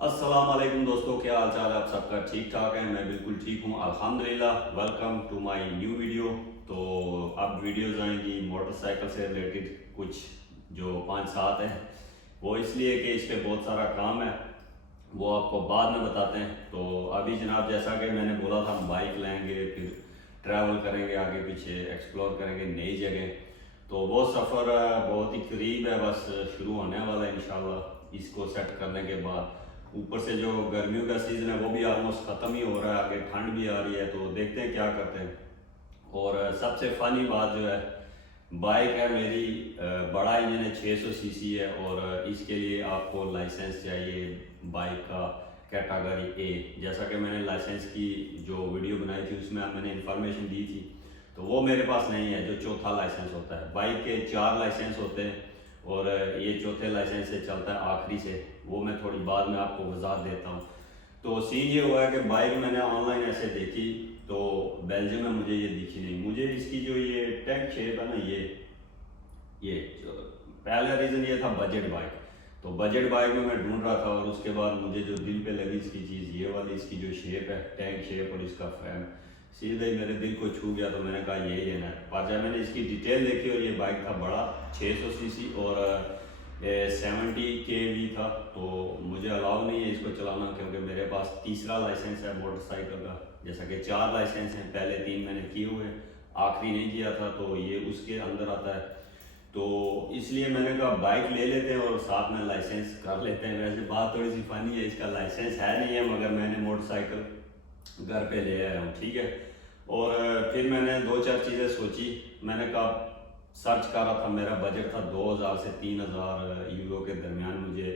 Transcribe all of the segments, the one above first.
अस्सलाम वालेकुम दोस्तों, क्या हाल चाल है आप सबका? ठीक ठाक है, मैं बिल्कुल ठीक हूँ अल्हम्दुलिल्लाह। Welcome to my new video. तो अब वीडियोज़ आएंगी मोटरसाइकिल से रिलेटेड कुछ जो 5-7 हैं। वो इसलिए कि इस पर बहुत सारा काम है, वो आपको बाद में बताते हैं। तो अभी जनाब जैसा कि मैंने बोला था, हम बाइक लेंगे, फिर ट्रैवल करेंगे, आगे पीछे एक्सप्लोर करेंगे नई जगह। तो वो सफ़र बहुत ही करीब है, बस शुरू होने वाला है इंशाल्लाह। इसको सेट करने के बाद ऊपर से जो गर्मियों का सीज़न है वो भी ऑलमोस्ट ख़त्म ही हो रहा है, आगे ठंड भी आ रही है, तो देखते हैं क्या करते हैं। और सबसे फ़नी बात जो है, बाइक है मेरी, बड़ा इंजन है, 600 सीसी है, और इसके लिए आपको लाइसेंस चाहिए बाइक का कैटेगरी ए। जैसा कि मैंने लाइसेंस की जो वीडियो बनाई थी उसमें मैंने इन्फॉर्मेशन दी थी, तो वो मेरे पास नहीं है, जो चौथा लाइसेंस होता है। बाइक के 4 लाइसेंस होते हैं और ये चौथे लाइसेंस से चलता है आखिरी से, वो मैं थोड़ी बाद में आपको वजाहत देता हूँ। तो सीन ये हुआ है कि बाइक मैंने ऑनलाइन ऐसे देखी, तो बेल्जियम में मुझे ये दिखी नहीं। मुझे इसकी जो ये टैंक शेप है ना, ये पहला रीज़न ये था बजट बाइक। तो बजट बाइक में मैं ढूंढ रहा था, और उसके बाद मुझे जो दिल पे लगी इसकी चीज़ ये वाली, इसकी जो शेप है टैंक शेप और इसका फ्रेम सीधे ही मेरे दिल को छू गया। तो मैंने कहा यही लेना है। और जब मैंने इसकी डिटेल देखी, और ये बाइक था बड़ा 600 सीसी और 70 kV था, तो मुझे अलाउ नहीं है इसको चलाना, क्योंकि मेरे पास तीसरा लाइसेंस है मोटरसाइकिल का। जैसा कि 4 लाइसेंस हैं, पहले 3 मैंने किए हुए हैं, आखिरी नहीं किया था, तो ये उसके अंदर आता है। तो इसलिए मैंने कहा बाइक ले लेते हैं और साथ में लाइसेंस कर लेते हैं। वैसे बात थोड़ी सी फनी है, इसका लाइसेंस है नहीं है, मगर मैंने मोटरसाइकिल घर पे ले आया हूँ, ठीक है। और फिर मैंने 2-4 चीज़ें सोची। मैंने कहा, सर्च कर रहा था, मेरा बजट था 2000 से 3000 यूरो के दरमियान। मुझे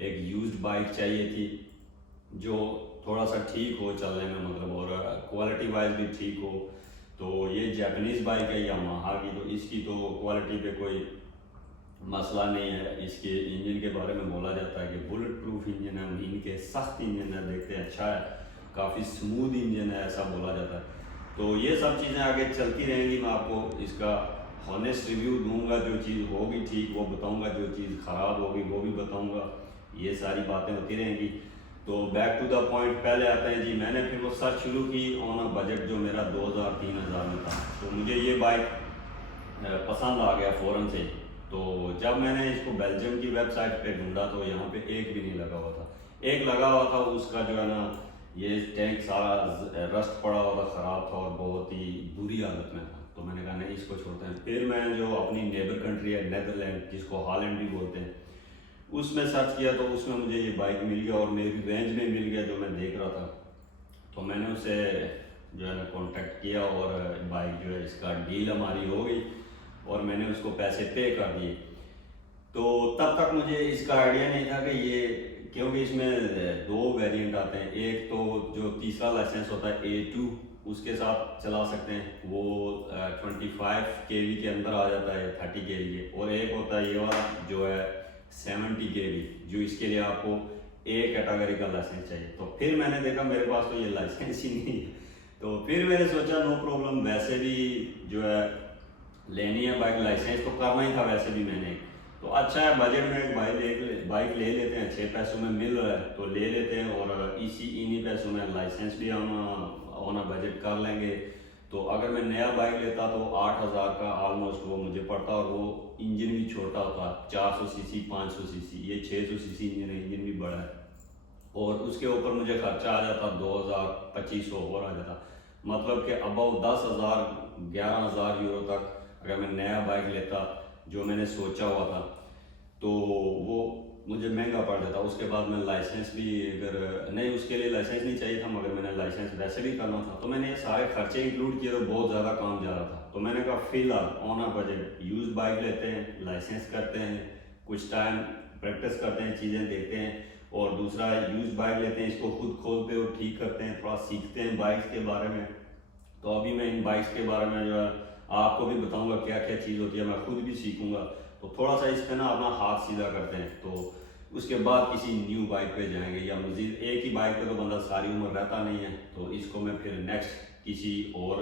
एक यूज्ड बाइक चाहिए थी जो थोड़ा सा ठीक हो चलने में, मतलब, और क्वालिटी वाइज भी ठीक हो। तो ये जापानीज़ बाइक है यामाहा की, तो इसकी तो क्वालिटी पे कोई मसला नहीं है। इसके इंजन के बारे में बोला जाता है कि बुलेट प्रूफ इंजन है, महीन के सख्त इंजन है, देखते हैं अच्छा है, काफ़ी स्मूथ इंजन है, ऐसा बोला जाता है। तो ये सब चीज़ें आगे चलती रहेंगी, मैं आपको इसका हॉनेस्ट रिव्यू दूंगा। जो चीज़ होगी ठीक वो बताऊंगा, जो चीज़ ख़राब होगी वो भी बताऊंगा। ये सारी बातें होती रहेंगी। तो बैक टू द पॉइंट पहले आते हैं जी। मैंने फिर वो सर्च शुरू की ऑन अ बजट जो मेरा 2000-3000 में था। तो मुझे ये बाइक पसंद आ गया फ़ौरन से। तो जब मैंने इसको बेल्जियम की वेबसाइट पे ढूंढा, तो यहाँ पे एक भी नहीं लगा हुआ था। एक लगा हुआ था, उसका जो है ना, ये टैंक सारा रस्ट पड़ा हुआ था, ख़राब था और बहुत ही बुरी हालत में था। तो मैंने कहा नहीं, इसको छोड़ते हैं। फिर मैं जो अपनी नेबर कंट्री है नेदरलैंड, जिसको हॉलैंड भी बोलते हैं, उसमें सर्च किया, तो उसमें मुझे ये बाइक मिल गया और मेरी रेंज में मिल गया जो मैं देख रहा था। तो मैंने उसे जो है ना कांटेक्ट किया, और बाइक जो है, इसका डील हमारी हो गई और मैंने उसको पैसे पे कर दिए। तो तब तक मुझे इसका आइडिया नहीं था कि ये, क्योंकि इसमें 2 वेरिएंट आते हैं। एक तो जो तीसरा लाइसेंस होता है A2, उसके साथ चला सकते हैं, वो 25 kV के अंदर आ जाता है, 30 kV के। और एक होता है ये वाला जो है 70 kV, जो इसके लिए आपको ए कैटेगरी का लाइसेंस चाहिए। तो फिर मैंने देखा मेरे पास तो ये लाइसेंस ही नहीं है। तो फिर मैंने सोचा नो प्रॉब्लम, वैसे भी जो है लेनी है बाइक, लाइसेंस तो करना ही था वैसे भी मैंने। तो अच्छा है, बजट में एक बाइक ले लेते हैं, 6 पैसों में मिल रहा है तो ले लेते हैं, और इन्हीं पैसों में लाइसेंस भी हम ऑन बजट कर लेंगे। तो अगर मैं नया बाइक लेता तो 8000 का ऑलमोस्ट वो मुझे पड़ता, और वो इंजन भी छोटा होता, 400 सीसी 500 सीसी, ये 600 सीसी इंजन है, इंजन भी बड़ा है। और उसके ऊपर मुझे खर्चा आ जाता 2000-2500 और आ जाता, मतलब कि अबाउ 10,000-11,000 यूरो तक अगर मैं नया बाइक लेता जो मैंने सोचा हुआ था, तो वो मुझे महंगा पड़ जाता। उसके बाद मैं लाइसेंस भी, अगर नहीं, उसके लिए लाइसेंस नहीं चाहिए था, मगर मैंने लाइसेंस वैसे भी करना था, तो मैंने ये सारे खर्चे इंक्लूड किए, तो बहुत ज़्यादा काम जा रहा था। तो मैंने कहा फिलहाल on a budget use bike लेते हैं, लाइसेंस करते हैं, कुछ टाइम प्रैक्टिस करते हैं, चीज़ें देखते हैं, और दूसरा यूज़ बाइक लेते हैं, इसको खुद खोलते और ठीक करते हैं, थोड़ा सीखते हैं बाइक्स के बारे में। तो अभी मैं इन बाइक्स के बारे में जो है आपको भी बताऊंगा क्या क्या चीज़ होती है, मैं खुद भी सीखूंगा। तो थोड़ा सा इस पे ना अपना हाथ सीधा करते हैं, तो उसके बाद किसी न्यू बाइक पे जाएंगे, या मजीद एक ही बाइक पे तो बंदा सारी उम्र रहता नहीं है। तो इसको मैं फिर नेक्स्ट किसी और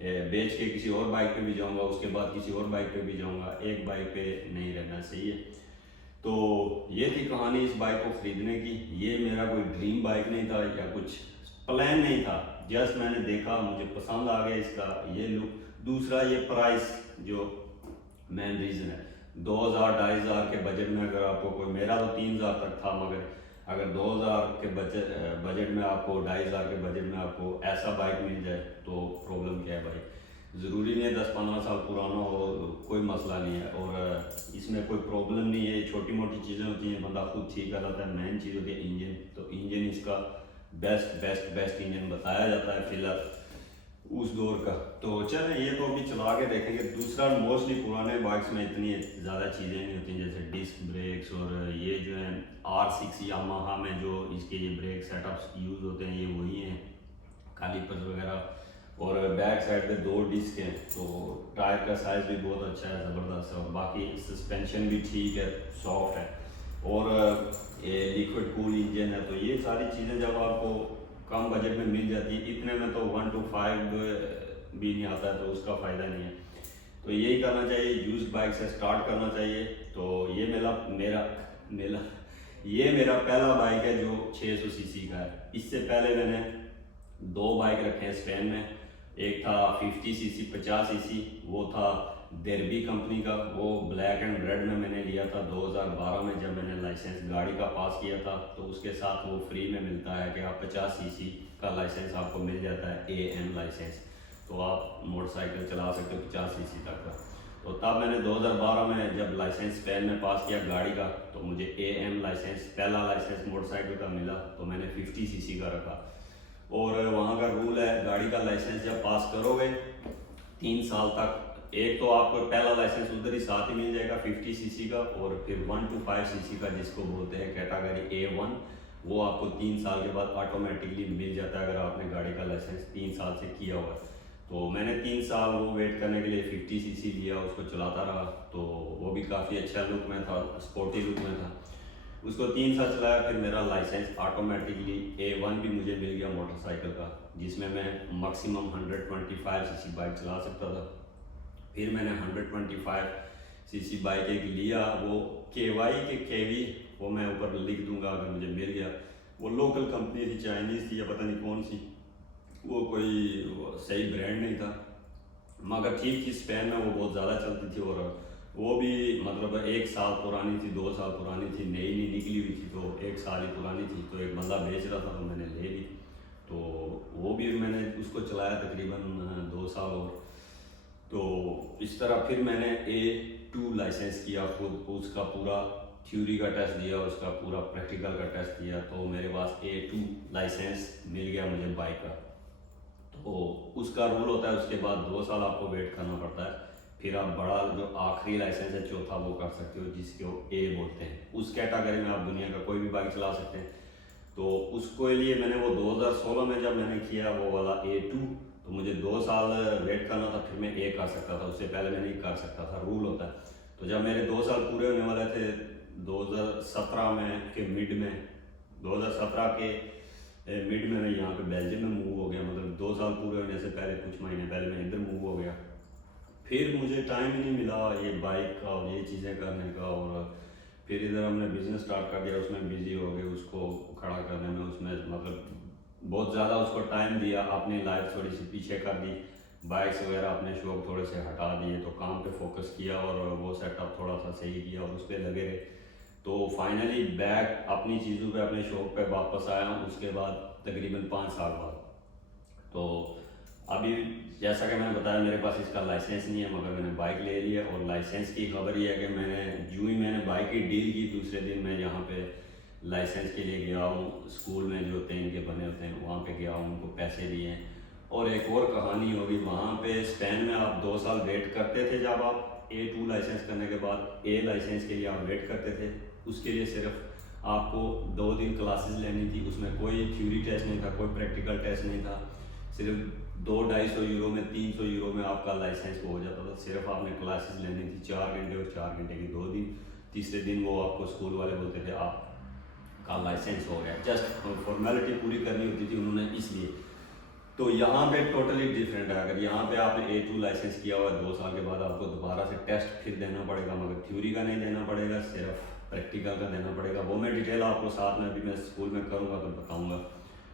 बेच के किसी और बाइक पे भी जाऊंगा, उसके बाद किसी और बाइक पे भी जाऊंगा, एक बाइक पे नहीं रहना सही है। तो ये थी कहानी इस बाइक को ख़रीदने की। ये मेरा कोई ड्रीम बाइक नहीं था या कुछ प्लान नहीं था, जस्ट मैंने देखा, मुझे पसंद आ गया इसका ये लुक। दूसरा ये प्राइस जो मेन रीज़न है, 2000-2500 के बजट में अगर आपको कोई, मेरा तो 3000 तक था, मगर अगर 2000 के बजट में आपको, 2500 के बजट में आपको ऐसा बाइक मिल जाए तो प्रॉब्लम क्या है भाई। ज़रूरी नहीं है 10-15 साल पुराना हो, कोई मसला नहीं है, और इसमें कोई प्रॉब्लम नहीं है। छोटी मोटी चीज़ें होती हैं, बंदा खुद ठीक कर लेता है। मेन चीज़ होती है इंजन, तो इंजन इसका बेस्ट इंजन बताया जाता है फिलहाल उस दौर का। तो चलें, ये तो अभी चला के देखेंगे। दूसरा, मोस्टली पुराने बाइक्स में इतनी ज़्यादा चीज़ें नहीं होती, जैसे डिस्क ब्रेक्स, और ये जो है R6 यामाहा में जो इसके ये ब्रेक सेटअप्स यूज़ होते हैं, ये वही हैं, कैलिपर्स वगैरह। और बैक साइड पे 2 डिस्क हैं, तो टायर का साइज़ भी बहुत अच्छा है, ज़बरदस्त है, और बाकी सस्पेंशन भी ठीक है, सॉफ्ट है, और ये लिक्विड कूल इंजन है। तो ये सारी चीज़ें जब आपको कम बजट में मिल जाती है, इतने में तो 1 to 5 भी नहीं आता है, तो उसका फ़ायदा नहीं है। तो यही करना चाहिए, यूज्ड बाइक से स्टार्ट करना चाहिए। तो ये मेरा पहला बाइक है जो 600 सीसी का है। इससे पहले मैंने 2 बाइक रखे हैं स्पेन में। एक था 50 सीसी 50 सीसी, वो था डेरबी कंपनी का, वो ब्लैक एंड रेड में मैंने लिया था 2012 में, जब मैंने लाइसेंस गाड़ी का पास किया था। तो उसके साथ वो फ्री में मिलता है कि आप 50 सीसी का लाइसेंस आपको मिल जाता है, AM लाइसेंस, तो आप मोटरसाइकिल चला सकते हो 50 सीसी तक का। तो तब मैंने 2012 में जब लाइसेंस स्पेन में पास किया गाड़ी का, तो मुझे AM लाइसेंस, पहला लाइसेंस मोटरसाइकिल का मिला, तो मैंने 50 सीसी का रखा। और वहाँ का रूल है, गाड़ी का लाइसेंस जब पास करोगे 3 साल तक, एक तो आपको पहला लाइसेंस उधर ही साथ ही मिल जाएगा 50 सीसी का, और फिर 1 to 5 सीसी का जिसको बोलते हैं कैटेगरी A1, वो आपको 3 साल के बाद ऑटोमेटिकली मिल जाता है अगर आपने गाड़ी का लाइसेंस 3 साल से किया हुआ है। तो मैंने 3 साल वो वेट करने के लिए 50 सीसी लिया, उसको चलाता रहा, तो वो भी काफ़ी अच्छा लुक में था, स्पोर्टी लुक में था। उसको 3 साल चलाया, फिर मेरा लाइसेंस ऑटोमेटिकली A1 भी मुझे मिल गया मोटरसाइकिल का, जिसमें मैं मैक्सिमम 125 सीसी बाइक चला सकता था। फिर मैंने 125 सीसी बाइक एक लिया, वो KY के KV, वो मैं ऊपर लिख दूंगा अगर मुझे मिल गया। वो लोकल कंपनी थी, चाइनीज़ थी या पता नहीं कौन सी, वो कोई सही ब्रांड नहीं था, मगर ठीक थी। स्पेन में वो बहुत ज़्यादा चलती थी, और वो भी मतलब 1 साल पुरानी थी, 2 साल पुरानी थी, नई नहीं निकली हुई थी, तो 1 साल ही पुरानी थी। तो एक बंदा बेच रहा था, तो मैंने ले ली। तो वो भी मैंने उसको चलाया तकरीबन 2 साल। और तो इस तरह फिर मैंने A2 लाइसेंस किया खुद, उसका पूरा थ्योरी का टेस्ट दिया, उसका पूरा प्रैक्टिकल का टेस्ट दिया, तो मेरे पास A2 लाइसेंस मिल गया मुझे बाइक का। तो उसका रूल होता है, उसके बाद 2 साल आपको वेट करना पड़ता है, फिर आप बड़ा जो आखिरी लाइसेंस है चौथा वो कर सकते हो, जिसको A बोलते हैं। उस कैटेगरी में आप दुनिया का कोई भी बाइक चला सकते हैं। तो उसको लिए मैंने वो 2016 में जब मैंने किया वो वाला A2, तो मुझे 2 साल वेट करना था, फिर मैं A कर सकता था, उससे पहले मैं नहीं कर सकता था, रूल होता है। तो जब मेरे 2 साल पूरे होने वाले थे 2017 में के मिड में, 2017 के मिड में मैं यहाँ पे बेल्जियम में मूव हो गया, मतलब 2 साल पूरे होने से पहले कुछ महीने पहले मैं इधर मूव हो गया। फिर मुझे टाइम ही नहीं मिला ये बाइक का और ये चीज़ें करने का, और फिर इधर हमने बिज़नेस स्टार्ट कर दिया, उसमें बिजी हो गए, उसको खड़ा करने में, उसमें मतलब बहुत ज़्यादा उसको टाइम दिया, अपनी लाइफ थोड़ी सी पीछे कर दी, बाइक्स वगैरह अपने शौक थोड़े से हटा दिए, तो काम पे फोकस किया और वो सेटअप थोड़ा सा सही किया और उस पर लगे रहे। तो फाइनली बैक अपनी चीज़ों पे, अपने शौक पे वापस आया हूँ, उसके बाद तकरीबन 5 साल बाद। तो अभी जैसा कि मैंने बताया मेरे पास इसका लाइसेंस नहीं है, मगर मैंने बाइक ले ली है। और लाइसेंस की खबर ये है कि मैंने बाइक की डील की, दूसरे दिन मैं यहाँ पे लाइसेंस के लिए गया हूँ, स्कूल में जो होते हैं इनके बने होते हैं वहाँ पे गया हूँ, उनको पैसे दिए हैं। और एक और कहानी होगी, वहाँ पे स्पेन में आप 2 साल वेट करते थे, जब आप A2 लाइसेंस करने के बाद A लाइसेंस के लिए आप वेट करते थे, उसके लिए सिर्फ आपको 2 दिन क्लासेस लेनी थी, उसमें कोई थ्योरी टेस्ट नहीं था, कोई प्रैक्टिकल टेस्ट नहीं था, सिर्फ 200-250 यूरो में, 300 यूरो में आपका लाइसेंस हो जाता था। सिर्फ आपने क्लासेस लेनी थी 4 घंटे, और 4 घंटे की 2 दिन, तीसरे दिन वो आपको स्कूल वाले बोलते थे आपका लाइसेंस हो गया, जस्ट फॉर्मेलिटी पूरी करनी होती थी उन्होंने, इसलिए। तो यहाँ पे टोटली डिफरेंट है, अगर यहाँ पे आपने A2 लाइसेंस किया हुआ 2 साल के बाद आपको दोबारा से टेस्ट फिर देना पड़ेगा, मगर थ्योरी का नहीं देना पड़ेगा, सिर्फ प्रैक्टिकल का देना पड़ेगा, वो मैं डिटेल आपको साथ में अभी मैं स्कूल में करूँगा तो बताऊँगा।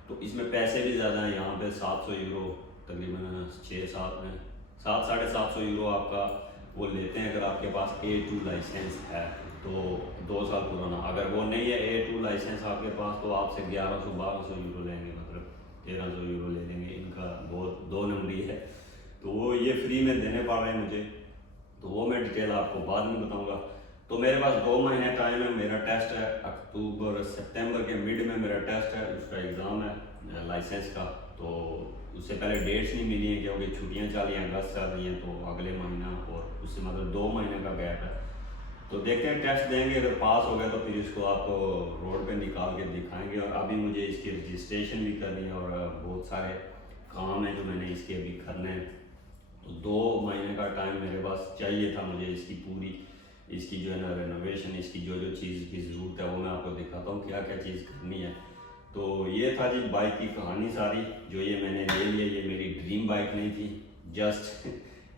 तो इसमें पैसे भी ज़्यादा हैं, यहाँ पे 700 यूरो तकरीबन 700 यूरो आपका वो लेते हैं अगर आपके पास A2 लाइसेंस है तो 2 साल पुराना। अगर वो नहीं है A2 लाइसेंस आपके पास तो आपसे 1100-1200 यूरो लेंगे, मतलब 1300 यूरो ले लेंगे। इनका बहुत 2 नंबरी है, तो वो ये फ्री में देने पड़ रहे हैं मुझे, तो वो मैं डिटेल आपको बाद में बताऊंगा। तो मेरे पास 2 महीने टाइम है, मेरा टेस्ट है अक्टूबर सितंबर के मिड में मेरा टेस्ट है, उसका एग्ज़ाम है लाइसेंस का। तो उससे पहले डेट्स नहीं मिली हैं क्योंकि छुट्टियां चल रही हैं, अगस्त चल रही हैं, तो अगले महीना और उससे मतलब 2 महीने का गैप है। तो देखते हैं, टेस्ट देंगे, अगर पास हो गया तो फिर इसको आपको रोड पे निकाल के दिखाएंगे। और अभी मुझे इसकी रजिस्ट्रेशन भी करनी है और बहुत सारे काम है जो मैंने इसके अभी करने हैं। तो 2 महीने का टाइम मेरे पास चाहिए था मुझे इसकी पूरी, इसकी जो है ना रेनोवेशन, इसकी जो जो चीज़ की ज़रूरत है वो मैं आपको दिखाता हूँ क्या क्या चीज़ करनी है। तो ये था जी बाइक की कहानी सारी, जो ये मैंने ले लिया। ये मेरी ड्रीम बाइक नहीं थी, जस्ट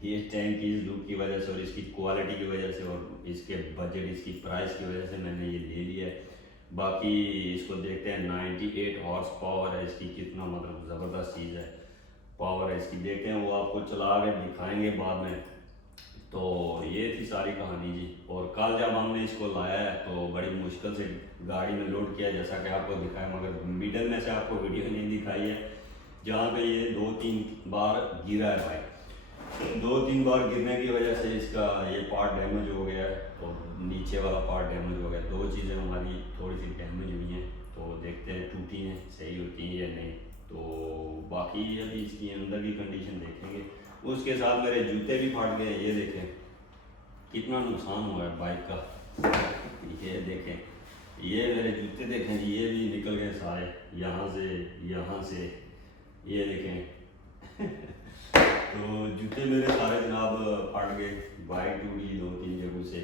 ये टैंक की लुक की वजह से और इसकी क्वालिटी की वजह से और इसके बजट, इसकी प्राइस की वजह से मैंने ये ले लिया है। बाकी इसको देखते हैं, 98 हॉर्स पावर है इसकी, कितना मतलब ज़बरदस्त चीज़ है, पावर है इसकी। देखते हैं, वो आपको चला के दिखाएंगे बाद में। तो ये थी सारी कहानी जी। और कल जब हमने इसको लाया है तो बड़ी मुश्किल से गाड़ी में लोड किया, जैसा कि आपको दिखाया, मगर मिडल में से आपको वीडियो नहीं दिखाई है, जहाँ पे ये 2-3 बार गिरा है भाई। 2-3 बार गिरने की वजह से इसका ये पार्ट डैमेज हो गया है और नीचे वाला पार्ट डैमेज हो गया। 2 चीज़ें हमारी थोड़ी सी डैमेज हुई हैं, तो देखते हैं टूटी हैं सही होती हैं या नहीं। तो बाकी अभी इसकी अंदर की कंडीशन देखेंगे। उसके साथ मेरे जूते भी फाट गए, ये देखें कितना नुकसान हुआ है बाइक का। ये देखें, ये मेरे जूते देखें जी, ये भी निकल गए सारे, यहाँ से ये देखें तो जूते मेरे सारे जनाब फट गए, बाइक टूटी 2-3 जगहों से।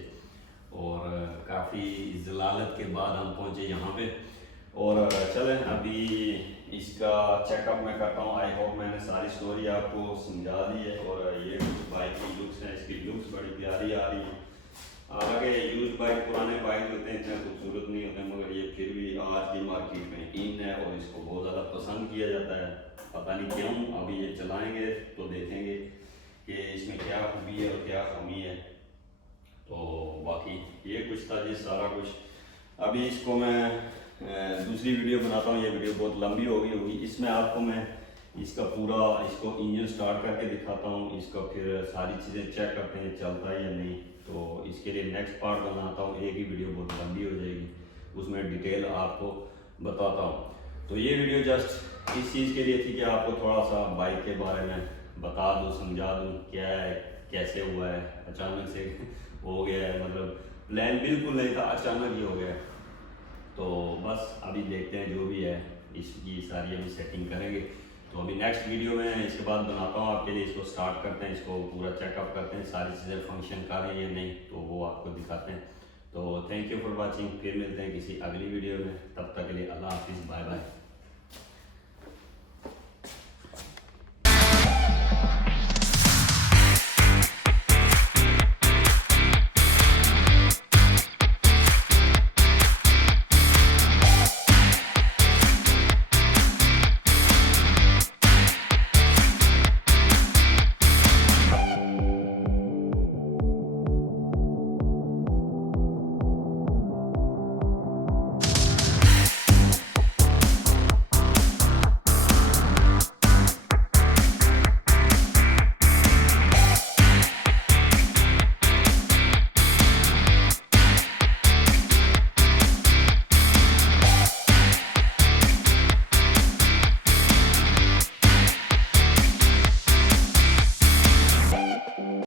और काफ़ी ज़लालत के बाद हम पहुँचे यहाँ पे। और चलें अभी इसका चेकअप मैं करता हूँ। आई होप मैंने सारी स्टोरी आपको समझा दी है। और ये कुछ बाइक की लुक्स हैं, इसकी लुक्स बड़ी प्यारी आ रही है। हालांकि यूज बाइक, पुराने बाइक होते हैं इतने खूबसूरत नहीं होते, मगर ये फिर भी आज की मार्केट में इन है और इसको बहुत ज़्यादा पसंद किया जाता है, पता नहीं क्यों। अभी ये चलाएंगे तो देखेंगे कि इसमें क्या खूबी है और क्या खामी है। तो बाकी ये कुछ था जी सारा कुछ। अभी इसको मैं दूसरी वीडियो बनाता हूँ, ये वीडियो बहुत लंबी होगी। इसमें आपको मैं इसका पूरा इसको इंजन स्टार्ट करके दिखाता हूँ, इसका फिर सारी चीज़ें चेक करते हैं चलता है या नहीं। तो इसके लिए नेक्स्ट पार्ट बनाता हूँ, एक ही वीडियो बहुत लंबी हो जाएगी, उसमें डिटेल आपको बताता हूँ। तो ये वीडियो जस्ट इस चीज़ के लिए थी कि आपको थोड़ा सा बाइक के बारे में बता दूँ, समझा दूँ क्या है, कैसे हुआ है, अचानक से हो गया है, मतलब प्लान बिल्कुल नहीं था, अचानक ही हो गया। तो बस अभी देखते हैं जो भी है, इसकी सारी अभी सेटिंग करेंगे। तो अभी नेक्स्ट वीडियो में इसके बाद बनाता हूँ आपके लिए, इसको स्टार्ट करते हैं, इसको पूरा चेकअप करते हैं, सारी चीज़ें फंक्शन कर रही है नहीं, तो वो आपको दिखाते हैं। तो थैंक यू फॉर वॉचिंग, फिर मिलते हैं किसी अगली वीडियो में, तब तक के लिए अल्लाह।